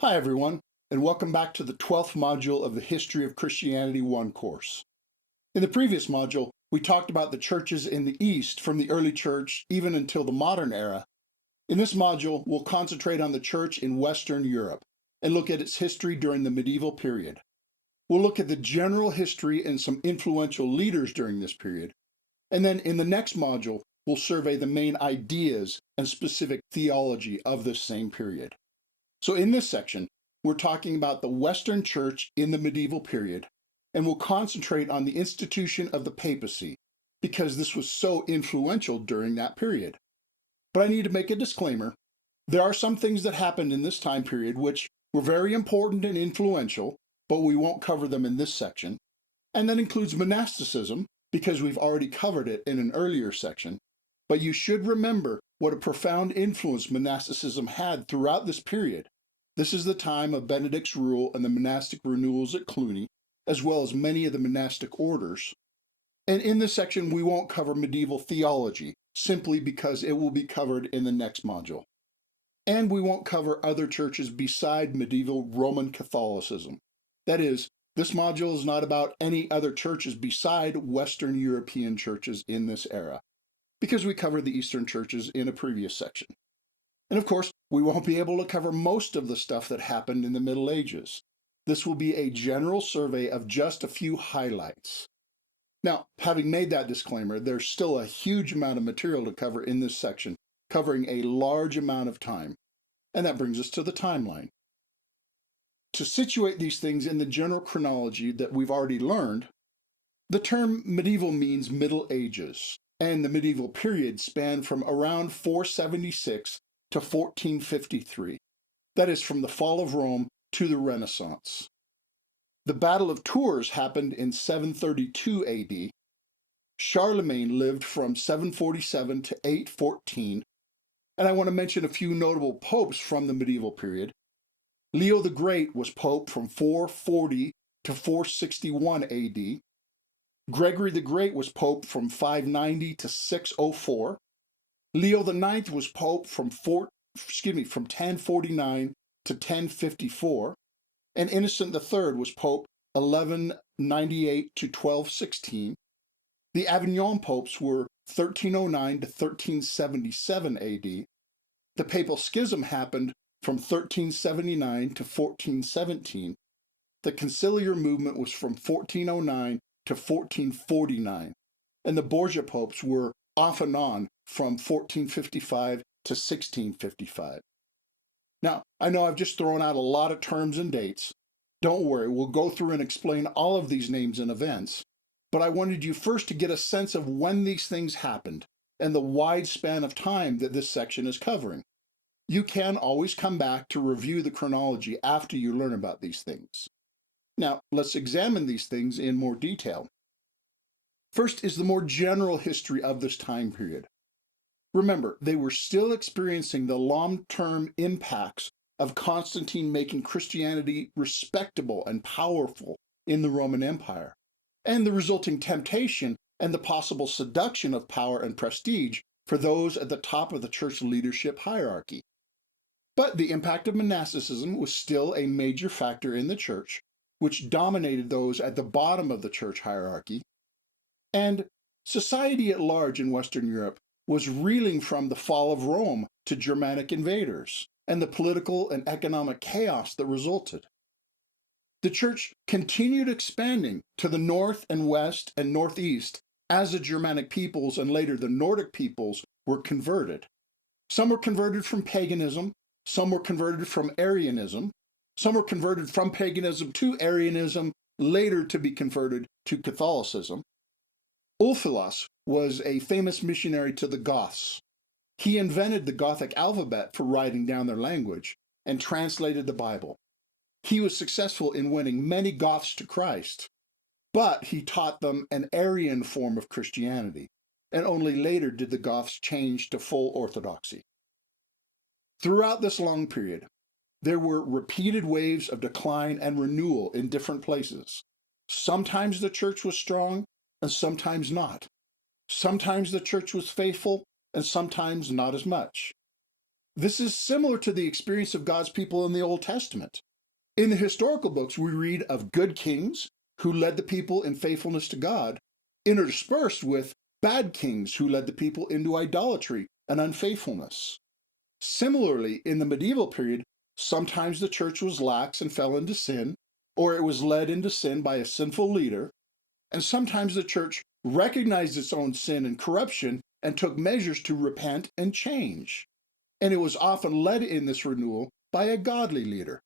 Hi everyone, and welcome back to the 12th module of the History of Christianity 1 course. In the previous module, we talked about the churches in the East from the early church even until the modern era. In this module, we'll concentrate on the church in Western Europe and look at its history during the medieval period. We'll look at the general history and some influential leaders during this period. And then in the next module, we'll survey the main ideas and specific theology of this same period. So in this section, we're talking about the Western Church in the medieval period, and we'll concentrate on the institution of the Papacy, because this was so influential during that period. But I need to make a disclaimer. There are some things that happened in this time period which were very important and influential, but we won't cover them in this section. And that includes monasticism, because we've already covered it in an earlier section. But you should remember what a profound influence monasticism had throughout this period. This is the time of Benedict's rule and the monastic renewals at Cluny, as well as many of the monastic orders. And in this section, we won't cover medieval theology, simply because it will be covered in the next module. And we won't cover other churches beside medieval Roman Catholicism. That is, this module is not about any other churches beside Western European churches in this era, because we covered the Eastern churches in a previous section. And of course, we won't be able to cover most of the stuff that happened in the Middle Ages. This will be a general survey of just a few highlights. Now, having made that disclaimer, there's still a huge amount of material to cover in this section, covering a large amount of time. And that brings us to the timeline. To situate these things in the general chronology that we've already learned, the term medieval means Middle Ages, and the medieval period spanned from around 476 to 1453. That is, from the fall of Rome to the Renaissance. The Battle of Tours happened in 732 AD. Charlemagne lived from 747 to 814. And I want to mention a few notable popes from the medieval period. Leo the Great was pope from 440 to 461 AD. Gregory the Great was pope from 590 to 604. Leo IX was pope from 1049 to 1054, and Innocent III was pope 1198 to 1216. The Avignon popes were 1309 to 1377 AD. The papal schism happened from 1379 to 1417. The conciliar movement was from 1409 to 1449, and the Borgia popes were off and on from 1455 to 1655. Now, I know I've just thrown out a lot of terms and dates. Don't worry, we'll go through and explain all of these names and events, but I wanted you first to get a sense of when these things happened and the wide span of time that this section is covering. You can always come back to review the chronology after you learn about these things. Now, let's examine these things in more detail. First is the more general history of this time period. Remember, they were still experiencing the long-term impacts of Constantine making Christianity respectable and powerful in the Roman Empire, and the resulting temptation and the possible seduction of power and prestige for those at the top of the church leadership hierarchy. But the impact of monasticism was still a major factor in the church, which dominated those at the bottom of the church hierarchy, and society at large in Western Europe was reeling from the fall of Rome to Germanic invaders and the political and economic chaos that resulted. The church continued expanding to the north and west and northeast as the Germanic peoples and later the Nordic peoples were converted. Some were converted from paganism, some were converted from Arianism, some were converted from paganism to Arianism, later to be converted to Catholicism. Ulfilas was a famous missionary to the Goths. He invented the Gothic alphabet for writing down their language and translated the Bible. He was successful in winning many Goths to Christ, but he taught them an Arian form of Christianity, and only later did the Goths change to full orthodoxy. Throughout this long period, there were repeated waves of decline and renewal in different places. Sometimes the church was strong, and sometimes not. Sometimes the church was faithful, and sometimes not as much. This is similar to the experience of God's people in the Old Testament. In the historical books, we read of good kings who led the people in faithfulness to God, interspersed with bad kings who led the people into idolatry and unfaithfulness. Similarly, in the medieval period, sometimes the church was lax and fell into sin, or it was led into sin by a sinful leader, and sometimes the church recognized its own sin and corruption and took measures to repent and change. And it was often led in this renewal by a godly leader.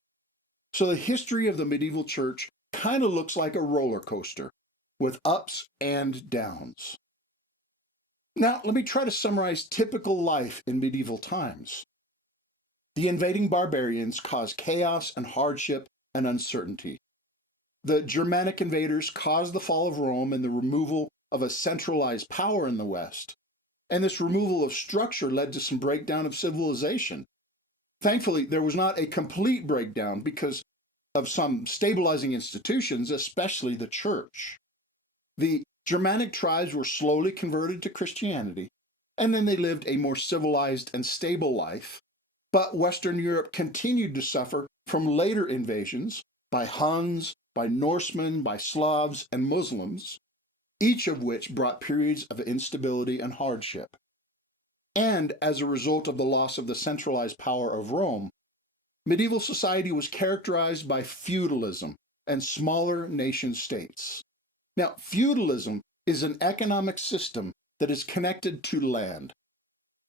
So the history of the medieval church kind of looks like a roller coaster with ups and downs. Now, let me try to summarize typical life in medieval times. The invading barbarians caused chaos and hardship and uncertainty. The Germanic invaders caused the fall of Rome and the removal of a centralized power in the West. And this removal of structure led to some breakdown of civilization. Thankfully, there was not a complete breakdown because of some stabilizing institutions, especially the church. The Germanic tribes were slowly converted to Christianity, and then they lived a more civilized and stable life. But Western Europe continued to suffer from later invasions by Huns, by Norsemen, by Slavs, and Muslims, each of which brought periods of instability and hardship. And as a result of the loss of the centralized power of Rome, medieval society was characterized by feudalism and smaller nation states. Now, feudalism is an economic system that is connected to land.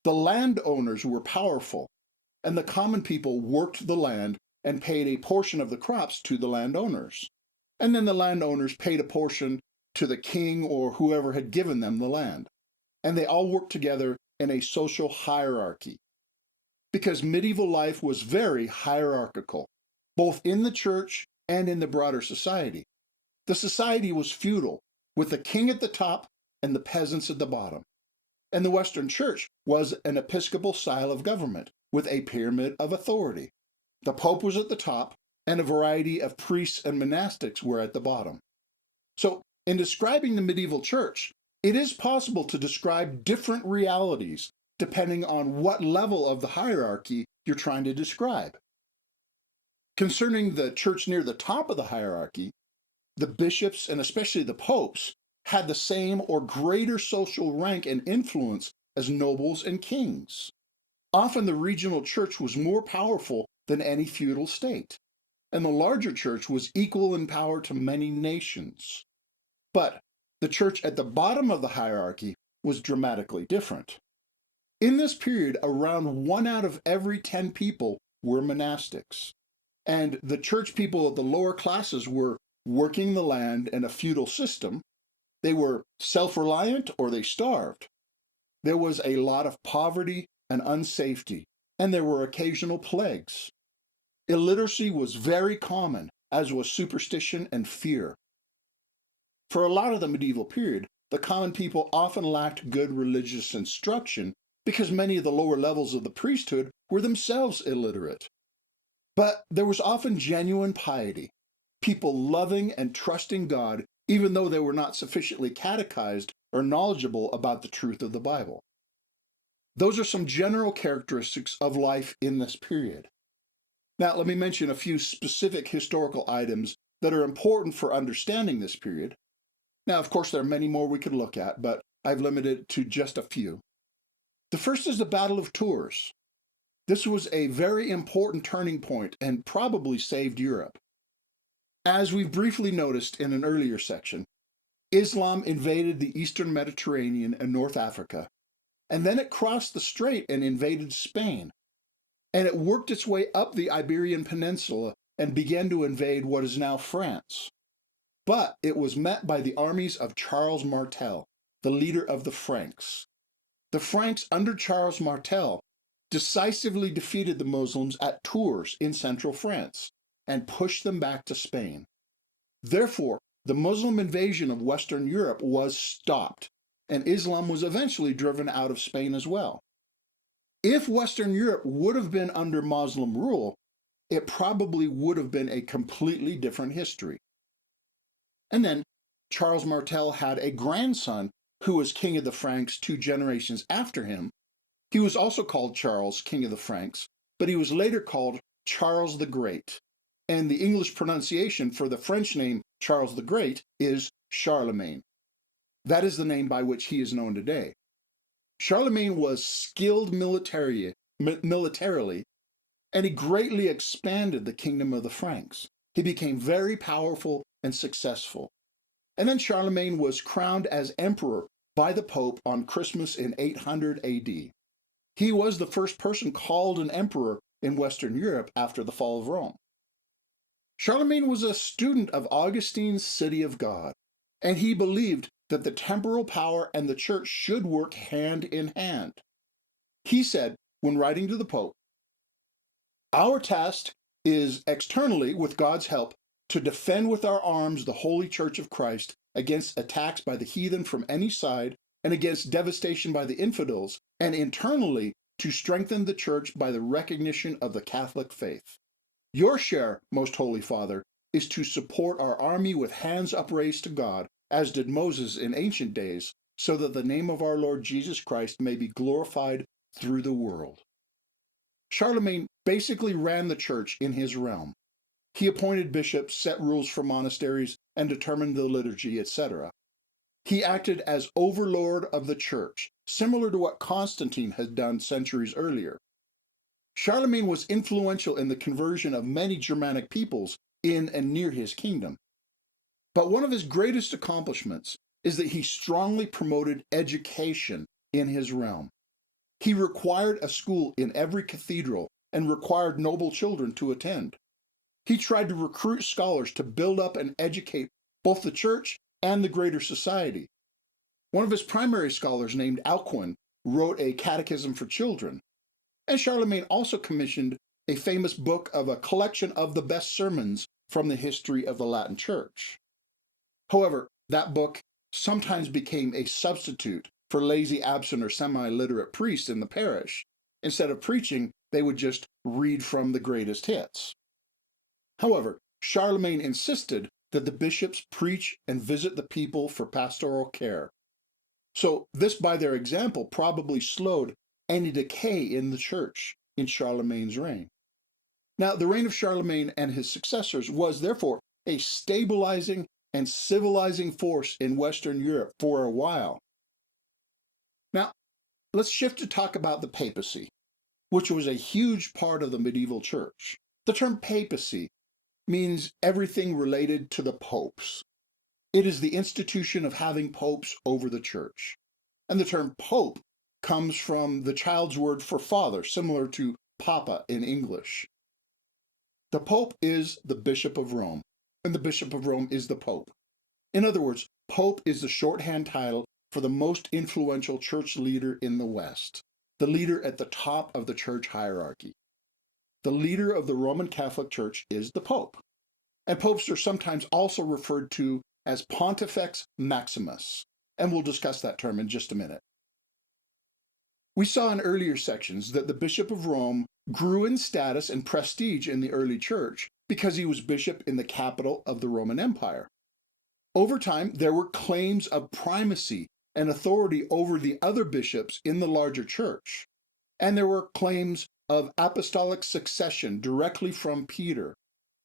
The landowners were powerful, and the common people worked the land and paid a portion of the crops to the landowners. And then the landowners paid a portion to the king or whoever had given them the land. And they all worked together in a social hierarchy. Because medieval life was very hierarchical, both in the church and in the broader society. The society was feudal, with the king at the top and the peasants at the bottom. And the Western church was an episcopal style of government, with a pyramid of authority. The pope was at the top, and a variety of priests and monastics were at the bottom. So, in describing the medieval church, it is possible to describe different realities depending on what level of the hierarchy you're trying to describe. Concerning the church near the top of the hierarchy, the bishops, and especially the popes, had the same or greater social rank and influence as nobles and kings. Often the regional church was more powerful than any feudal state, and the larger church was equal in power to many nations. But the church at the bottom of the hierarchy was dramatically different. In this period, around 1 out of every 10 people were monastics, and the church people of the lower classes were working the land in a feudal system. They were self-reliant or they starved. There was a lot of poverty and unsafety, and there were occasional plagues. Illiteracy was very common, as was superstition and fear. For a lot of the medieval period, the common people often lacked good religious instruction because many of the lower levels of the priesthood were themselves illiterate. But there was often genuine piety, people loving and trusting God even though they were not sufficiently catechized or knowledgeable about the truth of the Bible. Those are some general characteristics of life in this period. Now, let me mention a few specific historical items that are important for understanding this period. Now, of course, there are many more we could look at, but I've limited it to just a few. The first is the Battle of Tours. This was a very important turning point and probably saved Europe. As we've briefly noticed in an earlier section, Islam invaded the eastern Mediterranean and North Africa, and then it crossed the strait and invaded Spain. And it worked its way up the Iberian Peninsula and began to invade what is now France. But it was met by the armies of Charles Martel, the leader of the Franks. The Franks under Charles Martel decisively defeated the Muslims at Tours in central France and pushed them back to Spain. Therefore, the Muslim invasion of Western Europe was stopped, and Islam was eventually driven out of Spain as well. If Western Europe would have been under Muslim rule, it probably would have been a completely different history. And then Charles Martel had a grandson who was king of the Franks 2 generations after him, He was also called Charles, King of the Franks, but he was later called Charles the Great. And the English pronunciation for the French name Charles the Great is Charlemagne. That is the name by which he is known today. Charlemagne was skilled militarily, and he greatly expanded the kingdom of the Franks. He became very powerful and successful. And then Charlemagne was crowned as emperor by the Pope on Christmas in 800 AD. He was the first person called an emperor in Western Europe after the fall of Rome. Charlemagne was a student of Augustine's City of God, and he believed that the temporal power and the church should work hand in hand. He said, when writing to the Pope, "Our task is externally, with God's help, to defend with our arms the Holy Church of Christ against attacks by the heathen from any side and against devastation by the infidels, and internally to strengthen the church by the recognition of the Catholic faith. Your share, Most Holy Father, is to support our army with hands upraised to God, as did Moses in ancient days, so that the name of our Lord Jesus Christ may be glorified through the world." Charlemagne basically ran the church in his realm. He appointed bishops, set rules for monasteries, and determined the liturgy, etc. He acted as overlord of the church, similar to what Constantine had done centuries earlier. Charlemagne was influential in the conversion of many Germanic peoples in and near his kingdom. But one of his greatest accomplishments is that he strongly promoted education in his realm. He required a school in every cathedral and required noble children to attend. He tried to recruit scholars to build up and educate both the church and the greater society. One of his primary scholars, named Alcuin, wrote a catechism for children. And Charlemagne also commissioned a famous book of a collection of the best sermons from the history of the Latin Church. However, that book sometimes became a substitute for lazy, absent, or semi-literate priests in the parish. Instead of preaching, they would just read from the greatest hits. However, Charlemagne insisted that the bishops preach and visit the people for pastoral care. So this, by their example, probably slowed any decay in the church in Charlemagne's reign. Now, the reign of Charlemagne and his successors was therefore a stabilizing and civilizing force in Western Europe for a while. Now, let's shift to talk about the papacy, which was a huge part of the medieval church. The term papacy means everything related to the popes. It is the institution of having popes over the church. And the term pope comes from the child's word for father, similar to papa in English. The pope is the Bishop of Rome, and the Bishop of Rome is the pope. In other words, pope is the shorthand title for the most influential church leader in the West, the leader at the top of the church hierarchy. The leader of the Roman Catholic Church is the pope. And popes are sometimes also referred to as Pontifex Maximus, and we'll discuss that term in just a minute. We saw in earlier sections that the Bishop of Rome grew in status and prestige in the early church because he was bishop in the capital of the Roman Empire. Over time, there were claims of primacy and authority over the other bishops in the larger church, and there were claims of apostolic succession directly from Peter,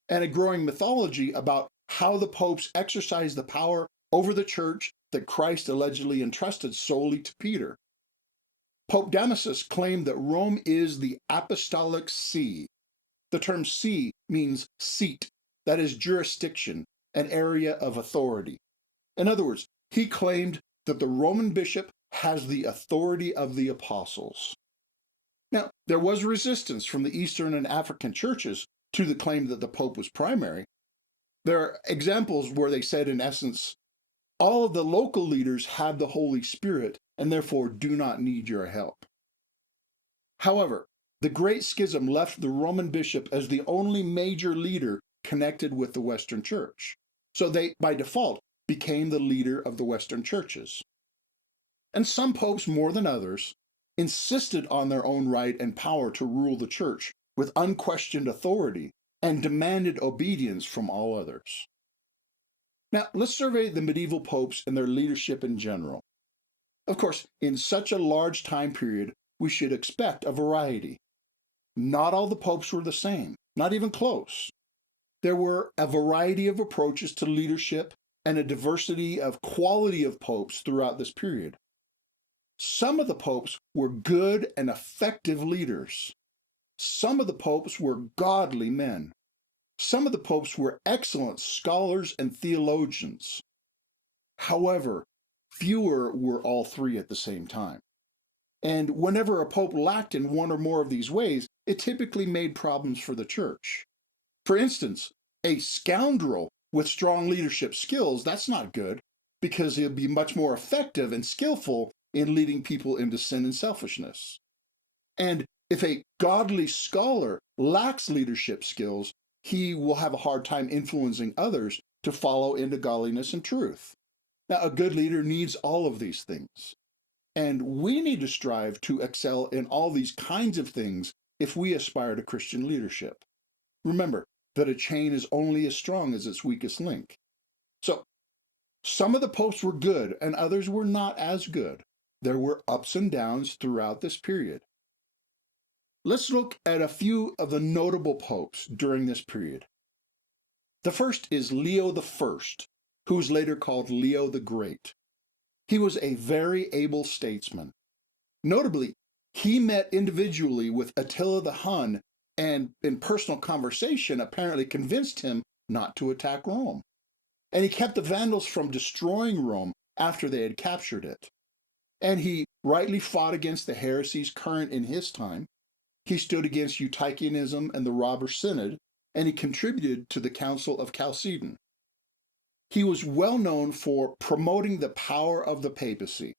and a growing mythology about how the popes exercised the power over the church that Christ allegedly entrusted solely to Peter. Pope Damasus claimed that Rome is the apostolic see. The term see means seat, that is jurisdiction, an area of authority. In other words, he claimed that the Roman bishop has the authority of the apostles. Now, there was resistance from the Eastern and African churches to the claim that the Pope was primary. There are examples where they said, in essence, all of the local leaders have the Holy Spirit and therefore do not need your help. However, the Great Schism left the Roman bishop as the only major leader connected with the Western Church. So they, by default, became the leader of the Western churches. And some popes, more than others, insisted on their own right and power to rule the church with unquestioned authority and demanded obedience from all others. Now, let's survey the medieval popes and their leadership in general. Of course, in such a large time period, we should expect a variety. Not all the popes were the same, not even close. There were a variety of approaches to leadership and a diversity of quality of popes throughout this period. Some of the popes were good and effective leaders. Some of the popes were godly men. Some of the popes were excellent scholars and theologians. However, fewer were all three at the same time. And whenever a pope lacked in one or more of these ways, it typically made problems for the church. For instance, a scoundrel with strong leadership skills, that's not good, because he'll be much more effective and skillful in leading people into sin and selfishness. And if a godly scholar lacks leadership skills, he will have a hard time influencing others to follow into godliness and truth. Now, a good leader needs all of these things. And we need to strive to excel in all these kinds of things if we aspire to Christian leadership. Remember that a chain is only as strong as its weakest link. So, some of the popes were good and others were not as good. There were ups and downs throughout this period. Let's look at a few of the notable popes during this period. The first is Leo I, who was later called Leo the Great. He was a very able statesman. Notably, he met individually with Attila the Hun and in personal conversation apparently convinced him not to attack Rome. And he kept the Vandals from destroying Rome after they had captured it. And he rightly fought against the heresies current in his time. He stood against Eutychianism and the Robber Synod, and he contributed to the Council of Chalcedon. He was well known for promoting the power of the papacy.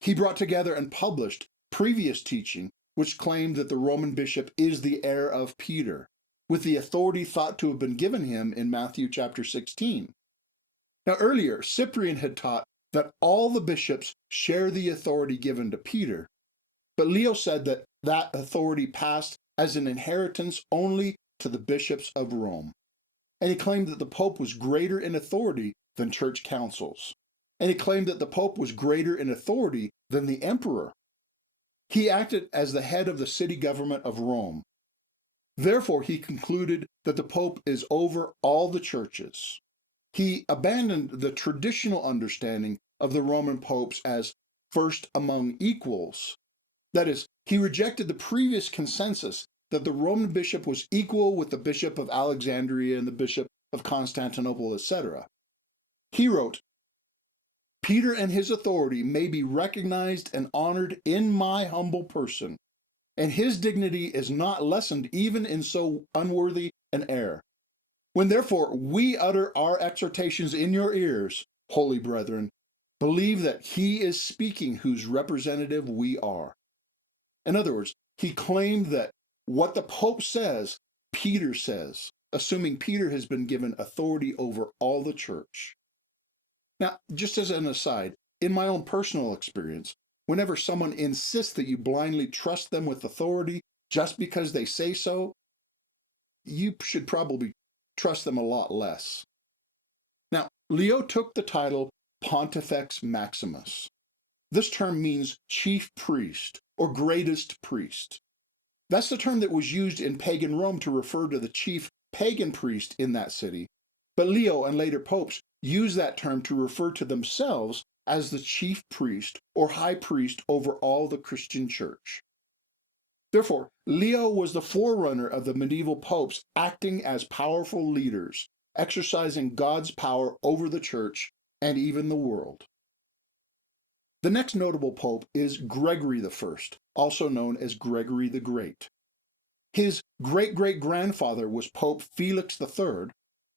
He brought together and published previous teaching which claimed that the Roman bishop is the heir of Peter, with the authority thought to have been given him in Matthew chapter 16. Now earlier, Cyprian had taught that all the bishops share the authority given to Peter, but Leo said that that authority passed as an inheritance only to the bishops of Rome. And he claimed that the Pope was greater in authority than church councils. And he claimed that the Pope was greater in authority than the emperor. He acted as the head of the city government of Rome. Therefore, he concluded that the Pope is over all the churches. He abandoned the traditional understanding of the Roman popes as first among equals. That is, he rejected the previous consensus that the Roman bishop was equal with the bishop of Alexandria and the bishop of Constantinople, etc. He wrote, "Peter and his authority may be recognized and honored in my humble person, and his dignity is not lessened even in so unworthy an heir. When therefore we utter our exhortations in your ears, holy brethren, believe that he is speaking whose representative we are." In other words, he claimed that what the Pope says, Peter says, assuming Peter has been given authority over all the church. Now, just as an aside, in my own personal experience, whenever someone insists that you blindly trust them with authority just because they say so, you should probably trust them a lot less. Now, Leo took the title Pontifex Maximus. This term means chief priest or greatest priest. That's the term that was used in pagan Rome to refer to the chief pagan priest in that city, but Leo and later popes used that term to refer to themselves as the chief priest or high priest over all the Christian church. Therefore, Leo was the forerunner of the medieval popes acting as powerful leaders, exercising God's power over the church and even the world. The next notable pope is Gregory I, also known as Gregory the Great. His great-great-grandfather was Pope Felix III,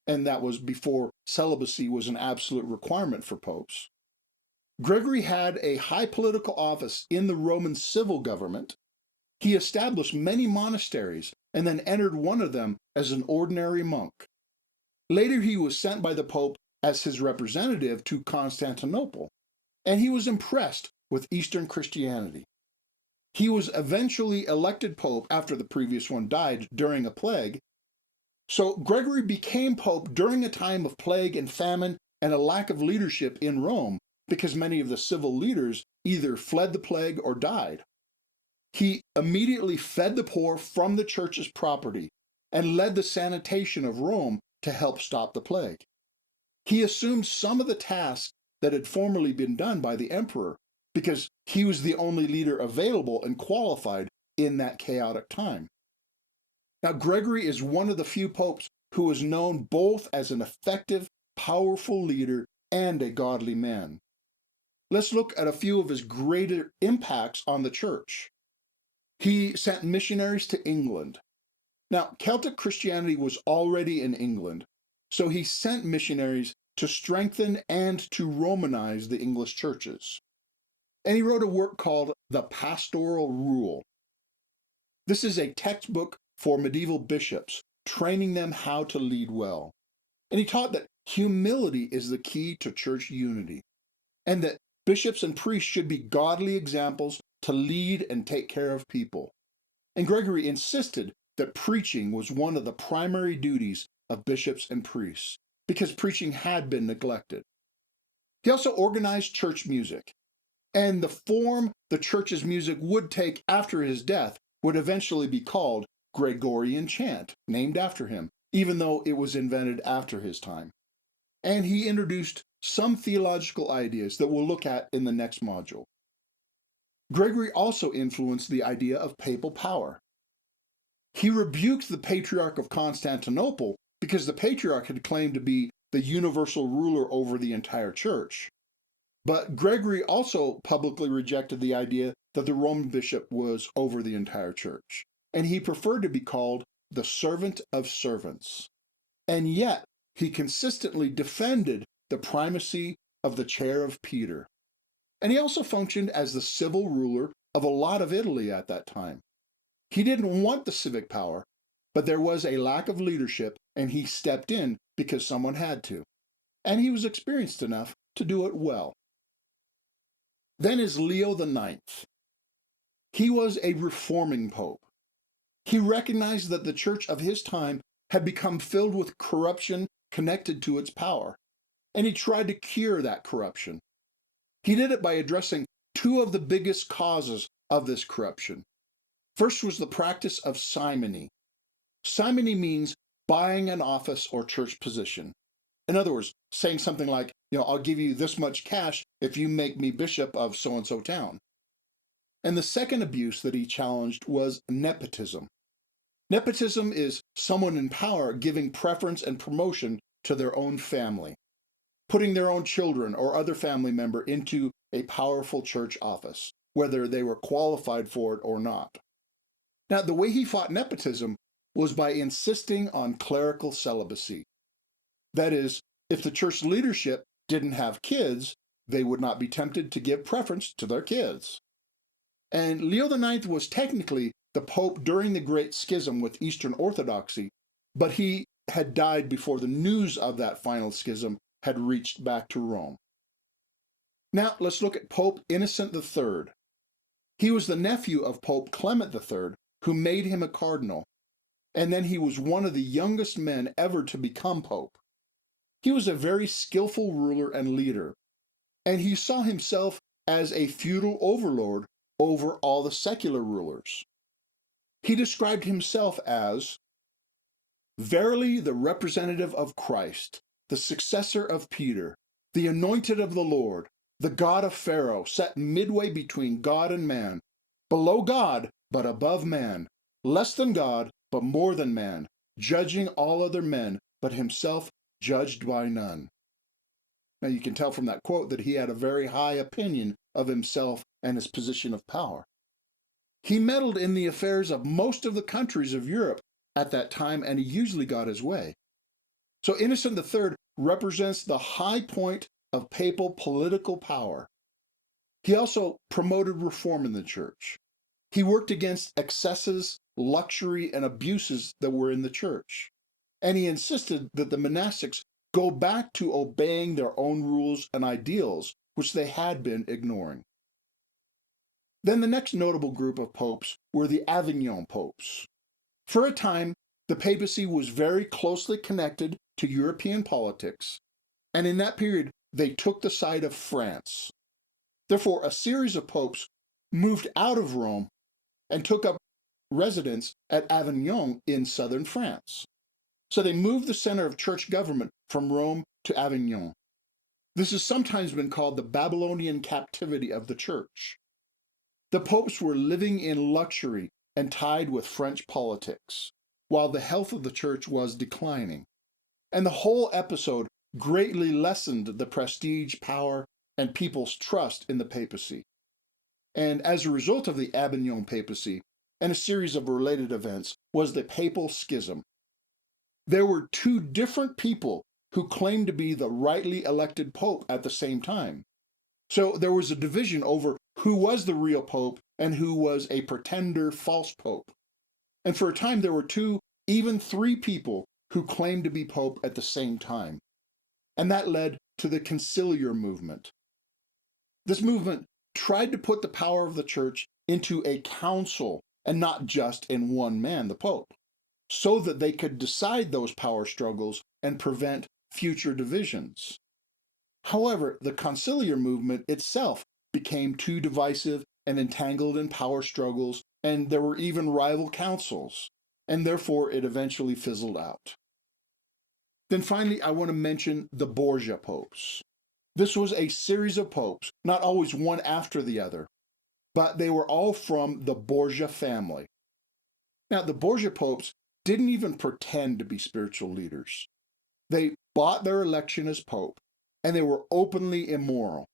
and that was before celibacy was an absolute requirement for popes. Gregory had a high political office in the Roman civil government. He established many monasteries and then entered one of them as an ordinary monk. Later, he was sent by the Pope as his representative to Constantinople, and he was impressed with Eastern Christianity. He was eventually elected Pope after the previous one died during a plague. So Gregory became Pope during a time of plague and famine and a lack of leadership in Rome because many of the civil leaders either fled the plague or died. He immediately fed the poor from the church's property and led the sanitation of Rome to help stop the plague. He assumed some of the tasks that had formerly been done by the emperor because he was the only leader available and qualified in that chaotic time. Now, Gregory is one of the few popes who is known both as an effective, powerful leader and a godly man. Let's look at a few of his greater impacts on the church. He sent missionaries to England. Now, Celtic Christianity was already in England, so he sent missionaries to strengthen and to Romanize the English churches. And he wrote a work called The Pastoral Rule. This is a textbook for medieval bishops, training them how to lead well. And he taught that humility is the key to church unity, and that bishops and priests should be godly examples to lead and take care of people. And Gregory insisted that preaching was one of the primary duties of bishops and priests, because preaching had been neglected. He also organized church music, and the form the church's music would take after his death would eventually be called Gregorian chant, named after him, even though it was invented after his time. And he introduced some theological ideas that we'll look at in the next module. Gregory also influenced the idea of papal power. He rebuked the Patriarch of Constantinople because the Patriarch had claimed to be the universal ruler over the entire church. But Gregory also publicly rejected the idea that the Roman bishop was over the entire church, and he preferred to be called the servant of servants. And yet, he consistently defended the primacy of the chair of Peter. And he also functioned as the civil ruler of a lot of Italy at that time. He didn't want the civic power, but there was a lack of leadership, and he stepped in because someone had to. And he was experienced enough to do it well. Then is Leo IX. He was a reforming pope. He recognized that the church of his time had become filled with corruption connected to its power, and he tried to cure that corruption. He did it by addressing two of the biggest causes of this corruption. First was the practice of simony. Simony means buying an office or church position. In other words, saying something like, I'll give you this much cash if you make me bishop of so-and-so town. And the second abuse that he challenged was nepotism. Nepotism is someone in power giving preference and promotion to their own family, putting their own children or other family member into a powerful church office, whether they were qualified for it or not. Now, the way he fought nepotism was by insisting on clerical celibacy. That is, if the church leadership didn't have kids, they would not be tempted to give preference to their kids. And Leo IX was technically the pope during the Great Schism with Eastern Orthodoxy, but he had died before the news of that final schism had reached back to Rome. Now let's look at Pope Innocent III. He was the nephew of Pope Clement III, who made him a cardinal, and then he was one of the youngest men ever to become pope. He was a very skillful ruler and leader, and he saw himself as a feudal overlord over all the secular rulers. He described himself as, "Verily the representative of Christ, the successor of Peter, the anointed of the Lord, the God of Pharaoh, set midway between God and man, below God, but above man, less than God, but more than man, judging all other men, but himself judged by none." Now you can tell from that quote that he had a very high opinion of himself and his position of power. He meddled in the affairs of most of the countries of Europe at that time, and he usually got his way. So Innocent III represents the high point of papal political power. He also promoted reform in the church. He worked against excesses, luxury, and abuses that were in the church. And he insisted that the monastics go back to obeying their own rules and ideals, which they had been ignoring. Then the next notable group of popes were the Avignon popes. For a time, the papacy was very closely connected to European politics, and in that period, they took the side of France. Therefore, a series of popes moved out of Rome and took up residence at Avignon in southern France. So they moved the center of church government from Rome to Avignon. This has sometimes been called the Babylonian captivity of the church. The popes were living in luxury and tied with French politics, while the health of the church was declining. And the whole episode greatly lessened the prestige, power, and people's trust in the papacy. And as a result of the Avignon papacy and a series of related events was the papal schism. There were two different people who claimed to be the rightly elected pope at the same time. So there was a division over who was the real pope and who was a pretender false pope. And for a time there were two, even three people who claimed to be pope at the same time. And that led to the conciliar movement. This movement tried to put the power of the church into a council and not just in one man, the pope, so that they could decide those power struggles and prevent future divisions. However, the conciliar movement itself became too divisive and entangled in power struggles, and there were even rival councils, and therefore it eventually fizzled out. Then finally, I want to mention the Borgia popes. This was a series of popes, not always one after the other, but they were all from the Borgia family. Now, the Borgia popes didn't even pretend to be spiritual leaders. They bought their election as pope, and they were openly immoral.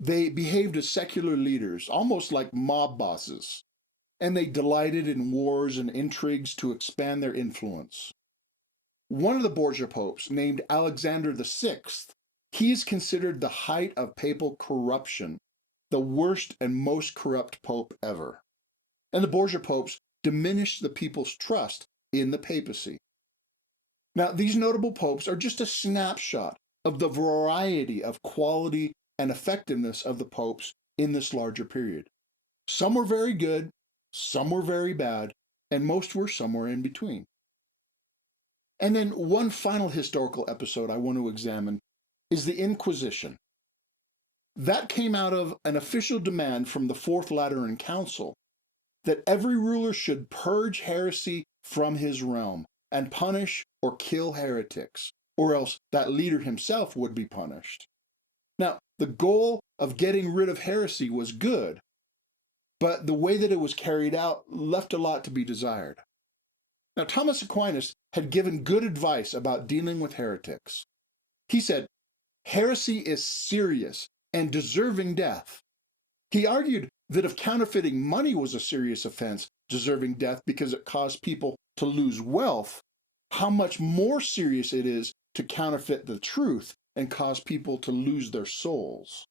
They behaved as secular leaders, almost like mob bosses, and they delighted in wars and intrigues to expand their influence. One of the Borgia popes, named Alexander VI, he is considered the height of papal corruption, the worst and most corrupt pope ever. And the Borgia popes diminished the people's trust in the papacy. Now, these notable popes are just a snapshot of the variety of quality and effectiveness of the popes in this larger period. Some were very good, some were very bad, and most were somewhere in between. And then one final historical episode I want to examine is the Inquisition. That came out of an official demand from the Fourth Lateran Council that every ruler should purge heresy from his realm and punish or kill heretics, or else that leader himself would be punished. Now, the goal of getting rid of heresy was good, but the way that it was carried out left a lot to be desired. Now, Thomas Aquinas had given good advice about dealing with heretics. He said, heresy is serious and deserving death. He argued that if counterfeiting money was a serious offense, deserving death because it caused people to lose wealth, how much more serious it is to counterfeit the truth and cause people to lose their souls.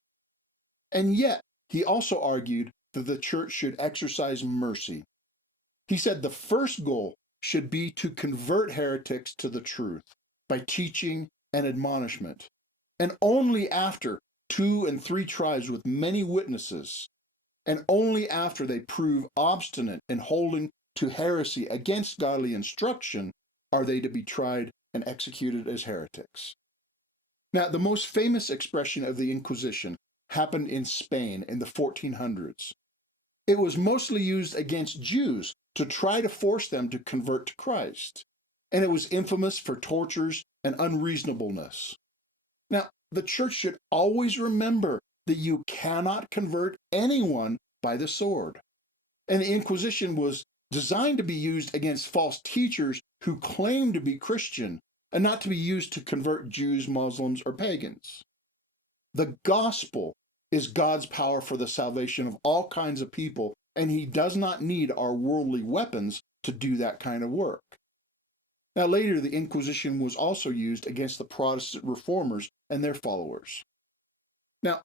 And yet, he also argued that the church should exercise mercy. He said the first goal should be to convert heretics to the truth by teaching and admonishment, and only after 2 and 3 tries with many witnesses, and only after they prove obstinate in holding to heresy against godly instruction are they to be tried and executed as heretics. Now, the most famous expression of the Inquisition happened in Spain in the 1400s. It was mostly used against Jews to try to force them to convert to Christ, and it was infamous for tortures and unreasonableness. Now, the church should always remember that you cannot convert anyone by the sword. And the Inquisition was designed to be used against false teachers who claim to be Christian, and not to be used to convert Jews, Muslims, or pagans. The gospel is God's power for the salvation of all kinds of people, and he does not need our worldly weapons to do that kind of work. Now, later, the Inquisition was also used against the Protestant reformers and their followers. Now,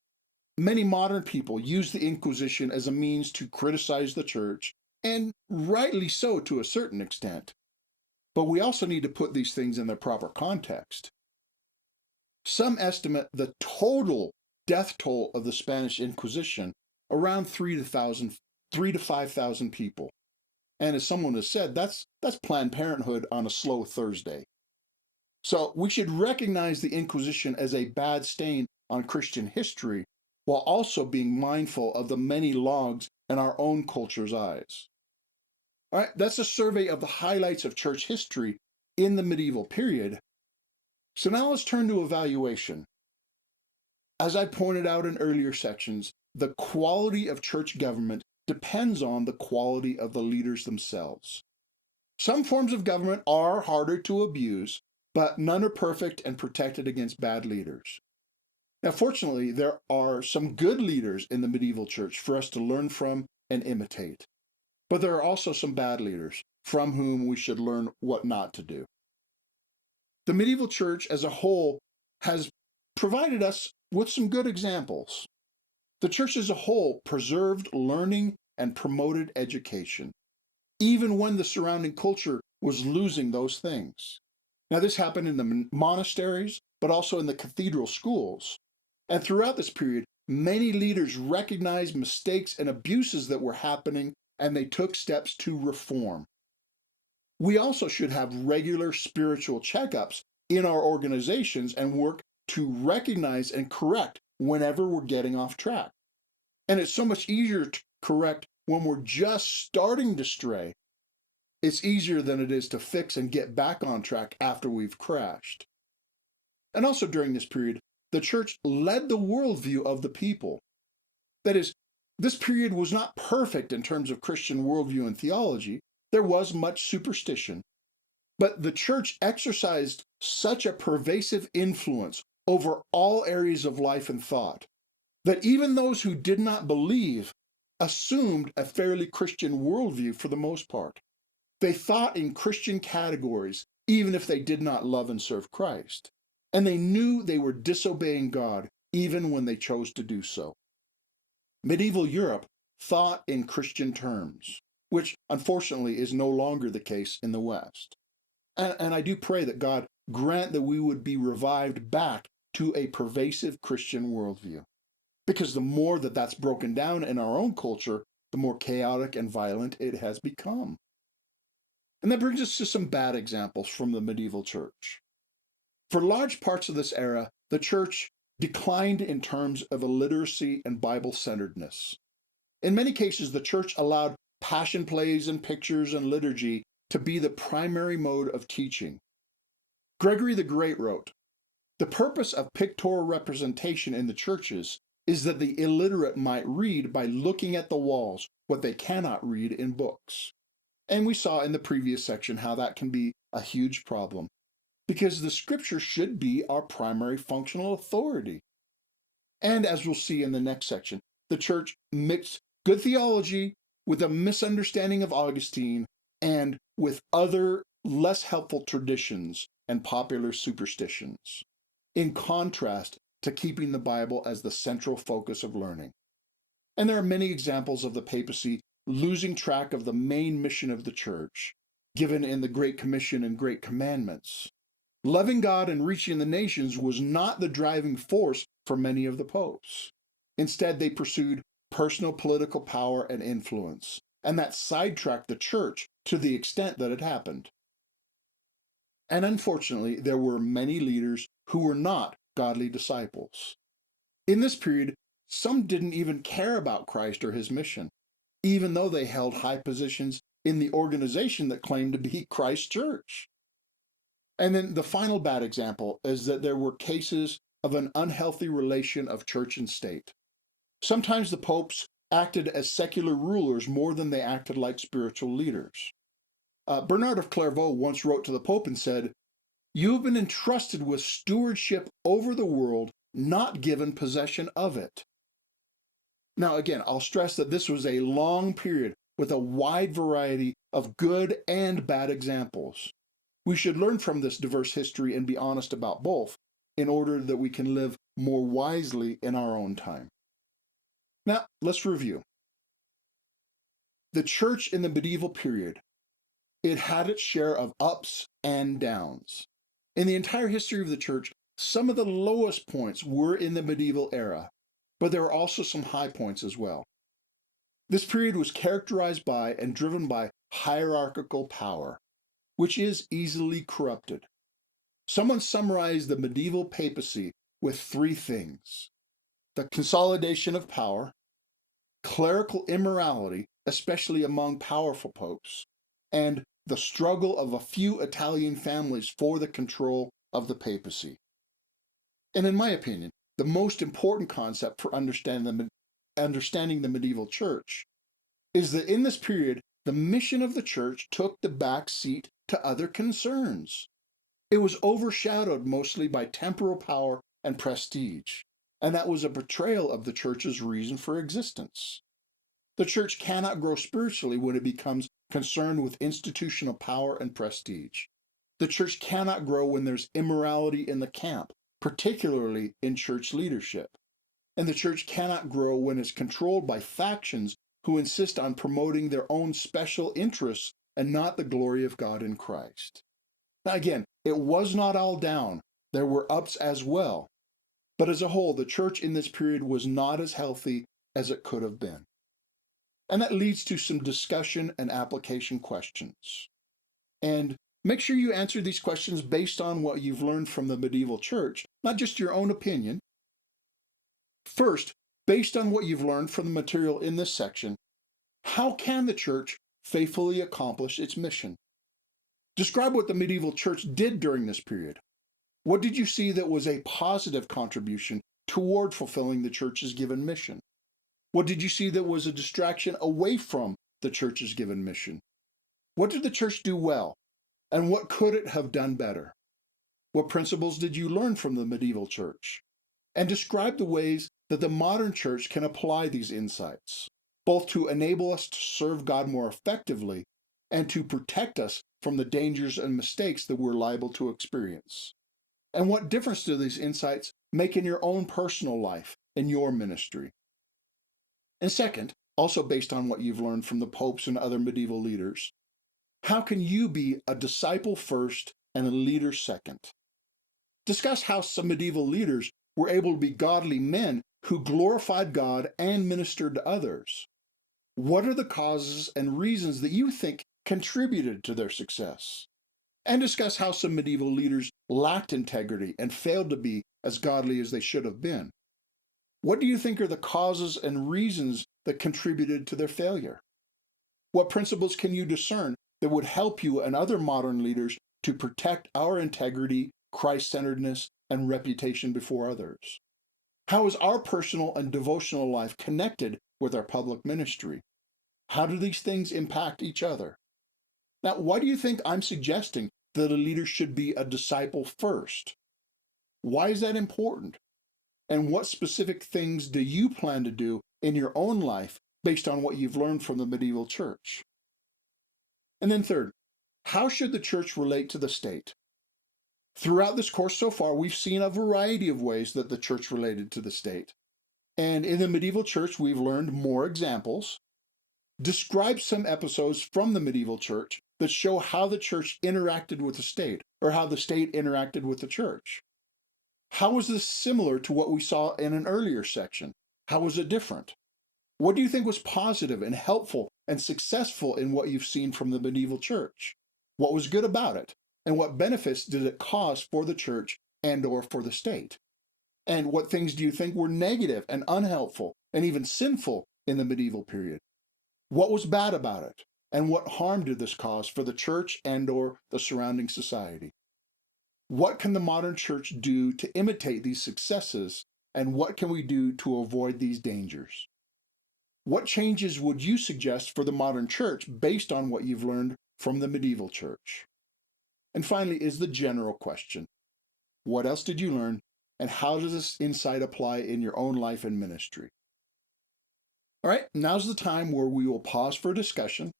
many modern people use the Inquisition as a means to criticize the church, and rightly so to a certain extent. But we also need to put these things in their proper context. Some estimate the total death toll of the Spanish Inquisition around 3 to 5,000 people. And as someone has said, that's Planned Parenthood on a slow Thursday. So we should recognize the Inquisition as a bad stain on Christian history, while also being mindful of the many logs in our own culture's eyes. All right, that's a survey of the highlights of church history in the medieval period. So now let's turn to evaluation. As I pointed out in earlier sections, the quality of church government depends on the quality of the leaders themselves. Some forms of government are harder to abuse, but none are perfect and protected against bad leaders. Now, fortunately, there are some good leaders in the medieval church for us to learn from and imitate. But there are also some bad leaders from whom we should learn what not to do. The medieval church as a whole has provided us with some good examples. The church as a whole preserved learning and promoted education, even when the surrounding culture was losing those things. Now, this happened in the monasteries, but also in the cathedral schools. And throughout this period, many leaders recognized mistakes and abuses that were happening, and they took steps to reform. We also should have regular spiritual checkups in our organizations and work to recognize and correct whenever we're getting off track. And it's so much easier to correct when we're just starting to stray. It's easier than it is to fix and get back on track after we've crashed. And also during this period, the church led the worldview of the people. That is, this period was not perfect in terms of Christian worldview and theology. There was much superstition. But the church exercised such a pervasive influence over all areas of life and thought that even those who did not believe assumed a fairly Christian worldview for the most part. They thought in Christian categories, even if they did not love and serve Christ. And they knew they were disobeying God, even when they chose to do so. Medieval Europe thought in Christian terms, which unfortunately is no longer the case in the West. And I do pray that God grant that we would be revived back to a pervasive Christian worldview. Because the more that that's broken down in our own culture, the more chaotic and violent it has become. And that brings us to some bad examples from the medieval church. For large parts of this era, the church declined in terms of illiteracy and Bible-centeredness. In many cases, the church allowed passion plays and pictures and liturgy to be the primary mode of teaching. Gregory the Great wrote, "The purpose of pictorial representation in the churches is that the illiterate might read by looking at the walls what they cannot read in books." And we saw in the previous section how that can be a huge problem, because the scripture should be our primary functional authority. And as we'll see in the next section, the church mixed good theology with a misunderstanding of Augustine and with other less helpful traditions and popular superstitions, in contrast to keeping the Bible as the central focus of learning. And there are many examples of the papacy losing track of the main mission of the church, given in the Great Commission and Great Commandments. Loving God and reaching the nations was not the driving force for many of the popes. Instead, they pursued personal political power and influence, and that sidetracked the church to the extent that it happened. And unfortunately, there were many leaders who were not godly disciples. In this period, some didn't even care about Christ or his mission, even though they held high positions in the organization that claimed to be Christ's church. And then the final bad example is that there were cases of an unhealthy relation of church and state. Sometimes the popes acted as secular rulers more than they acted like spiritual leaders. Bernard of Clairvaux once wrote to the Pope and said, "You have been entrusted with stewardship over the world, not given possession of it." Now, again, I'll stress that this was a long period with a wide variety of good and bad examples. We should learn from this diverse history and be honest about both in order that we can live more wisely in our own time. Now, let's review. The church in the medieval period, it had its share of ups and downs. In the entire history of the church, some of the lowest points were in the medieval era, but there were also some high points as well. This period was characterized by and driven by hierarchical power, which is easily corrupted. Someone summarized the medieval papacy with three things: the consolidation of power, clerical immorality, especially among powerful popes, and the struggle of a few Italian families for the control of the papacy. And in my opinion, the most important concept for understanding the medieval church is that in this period, the mission of the church took the back seat to other concerns. It was overshadowed mostly by temporal power and prestige, and that was a betrayal of the church's reason for existence. The church cannot grow spiritually when it becomes concerned with institutional power and prestige. The church cannot grow when there's immorality in the camp, particularly in church leadership. And the church cannot grow when it's controlled by factions who insist on promoting their own special interests and not the glory of God in Christ. Now again, it was not all down. There were ups as well. But as a whole, the church in this period was not as healthy as it could have been. And that leads to some discussion and application questions. And make sure you answer these questions based on what you've learned from the medieval church, not just your own opinion. First, based on what you've learned from the material in this section, how can the church faithfully accomplish its mission? Describe what the medieval church did during this period. What did you see that was a positive contribution toward fulfilling the church's given mission? What did you see that was a distraction away from the church's given mission? What did the church do well? And what could it have done better? What principles did you learn from the medieval church? And describe the ways that the modern church can apply these insights, both to enable us to serve God more effectively and to protect us from the dangers and mistakes that we're liable to experience. And what difference do these insights make in your own personal life, in your ministry? And second, also based on what you've learned from the popes and other medieval leaders, how can you be a disciple first and a leader second? Discuss how some medieval leaders were able to be godly men who glorified God and ministered to others. What are the causes and reasons that you think contributed to their success? And discuss how some medieval leaders lacked integrity and failed to be as godly as they should have been. What do you think are the causes and reasons that contributed to their failure? What principles can you discern that would help you and other modern leaders to protect our integrity, Christ-centeredness, and reputation before others? How is our personal and devotional life connected with our public ministry? How do these things impact each other? Now, why do you think I'm suggesting that a leader should be a disciple first? Why is that important? And what specific things do you plan to do in your own life based on what you've learned from the medieval church? And then third, how should the church relate to the state? Throughout this course so far, we've seen a variety of ways that the church related to the state. And in the medieval church, we've learned more examples. Describe some episodes from the medieval church that show how the church interacted with the state, or how the state interacted with the church. How was this similar to what we saw in an earlier section? How was it different? What do you think was positive and helpful and successful in what you've seen from the medieval church? What was good about it? And what benefits did it cause for the church and/or for the state? And what things do you think were negative and unhelpful and even sinful in the medieval period? What was bad about it? And what harm did this cause for the church and/or the surrounding society? What can the modern church do to imitate these successes, and what can we do to avoid these dangers? What changes would you suggest for the modern church based on what you've learned from the medieval church? And finally is the general question. What else did you learn, and how does this insight apply in your own life and ministry? All right, now's the time where we will pause for discussion.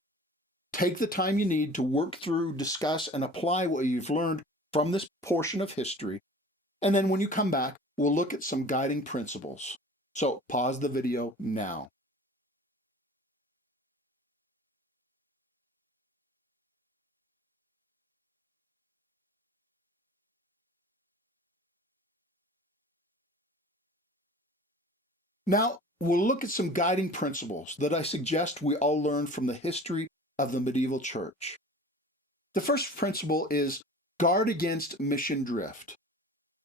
Take the time you need to work through, discuss, and apply what you've learned from this portion of history. And then when you come back, we'll look at some guiding principles. So pause the video now. Now, we'll look at some guiding principles that I suggest we all learn from the history of the medieval church. The first principle is guard against mission drift.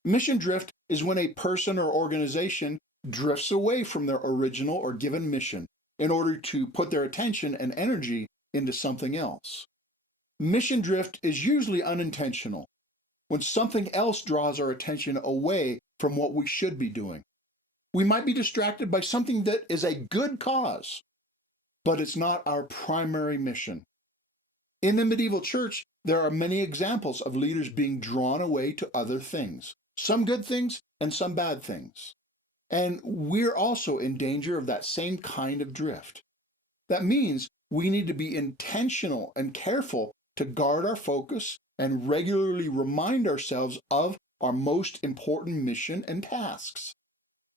Mission drift is when a person or organization drifts away from their original or given mission in order to put their attention and energy into something else. Mission drift is usually unintentional, when something else draws our attention away from what we should be doing. We might be distracted by something that is a good cause, but it's not our primary mission. In the medieval church, there are many examples of leaders being drawn away to other things, some good things and some bad things. And we're also in danger of that same kind of drift. That means we need to be intentional and careful to guard our focus and regularly remind ourselves of our most important mission and tasks.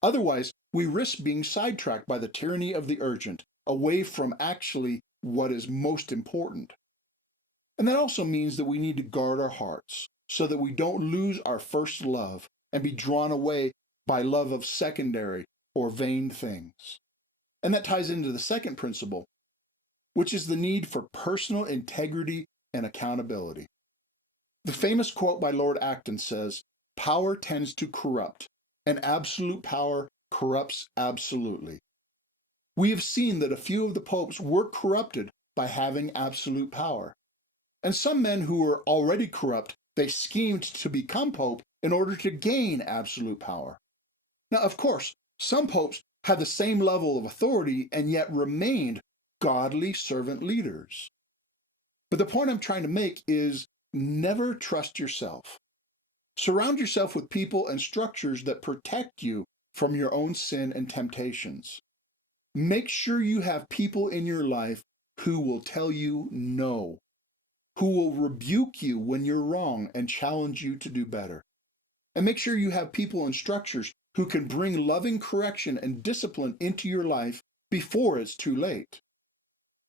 Otherwise, we risk being sidetracked by the tyranny of the urgent, away from actually what is most important. And that also means that we need to guard our hearts so that we don't lose our first love and be drawn away by love of secondary or vain things. And that ties into the second principle, which is the need for personal integrity and accountability. The famous quote by Lord Acton says, "Power tends to corrupt, and absolute power corrupts absolutely." We have seen that a few of the popes were corrupted by having absolute power. And some men who were already corrupt, they schemed to become pope in order to gain absolute power. Now, of course, some popes had the same level of authority and yet remained godly servant leaders. But the point I'm trying to make is never trust yourself. Surround yourself with people and structures that protect you from your own sin and temptations. Make sure you have people in your life who will tell you no, who will rebuke you when you're wrong and challenge you to do better. And make sure you have people and structures who can bring loving correction and discipline into your life before it's too late.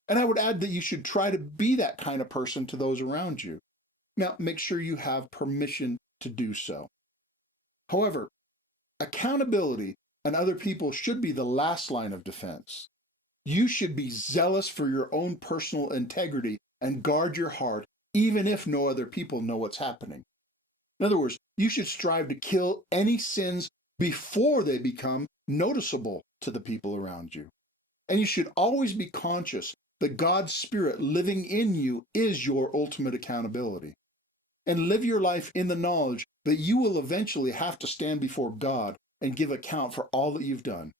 And I would add that you should try to be that kind of person to those around you. Now, make sure you have permission to do so. However, accountability and other people should be the last line of defense. You should be zealous for your own personal integrity and guard your heart, even if no other people know what's happening. In other words, you should strive to kill any sins before they become noticeable to the people around you. And you should always be conscious that God's Spirit living in you is your ultimate accountability. And live your life in the knowledge that you will eventually have to stand before God and give account for all that you've done.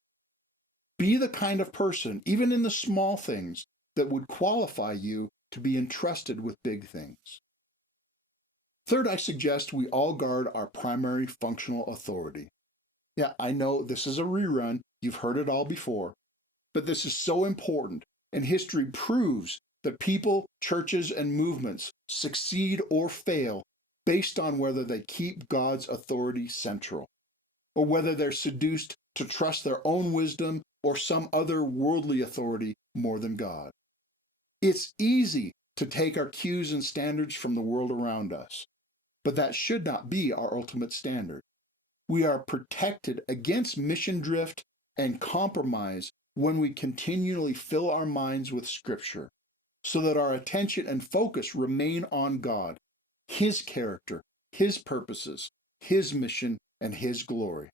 Be the kind of person, even in the small things, that would qualify you to be entrusted with big things. Third, I suggest we all guard our primary functional authority. Yeah, I know this is a rerun. You've heard it all before. But this is so important, and history proves that people, churches, and movements succeed or fail based on whether they keep God's authority central, or whether they're seduced to trust their own wisdom or some other worldly authority more than God. It's easy to take our cues and standards from the world around us, but that should not be our ultimate standard. We are protected against mission drift and compromise when we continually fill our minds with Scripture, so that our attention and focus remain on God, His character, His purposes, His mission, and His glory.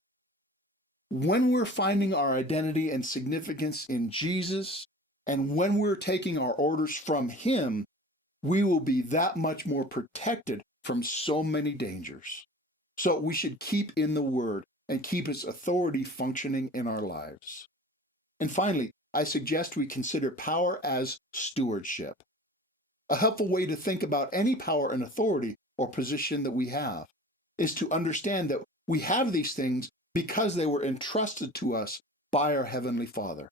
When we're finding our identity and significance in Jesus, and when we're taking our orders from Him, we will be that much more protected from so many dangers. So we should keep in the Word and keep its authority functioning in our lives. And finally, I suggest we consider power as stewardship. A helpful way to think about any power and authority or position that we have is to understand that we have these things because they were entrusted to us by our Heavenly Father.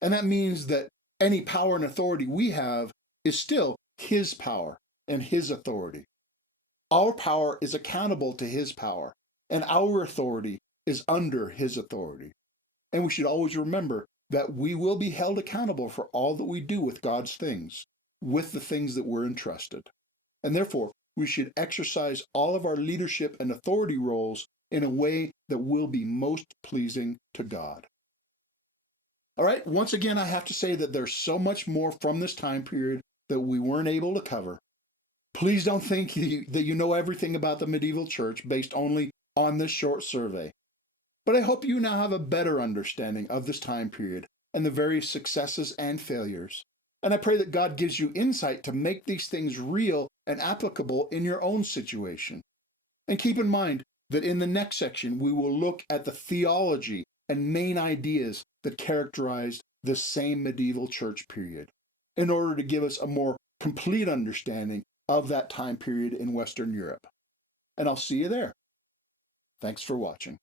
And that means that any power and authority we have is still His power and His authority. Our power is accountable to His power, and our authority is under His authority. And we should always remember that we will be held accountable for all that we do with God's things, with the things that we're entrusted. And therefore, we should exercise all of our leadership and authority roles in a way that will be most pleasing to God. All right, once again, I have to say that there's so much more from this time period that we weren't able to cover. Please don't think that you know everything about the medieval church based only on this short survey. But I hope you now have a better understanding of this time period and the various successes and failures, And I pray that God gives you insight to make these things real and applicable in your own situation. And keep in mind that in the next section, we will look at the theology and main ideas that characterized the same medieval church period in order to give us a more complete understanding of that time period in Western Europe. And I'll see you there. Thanks for watching.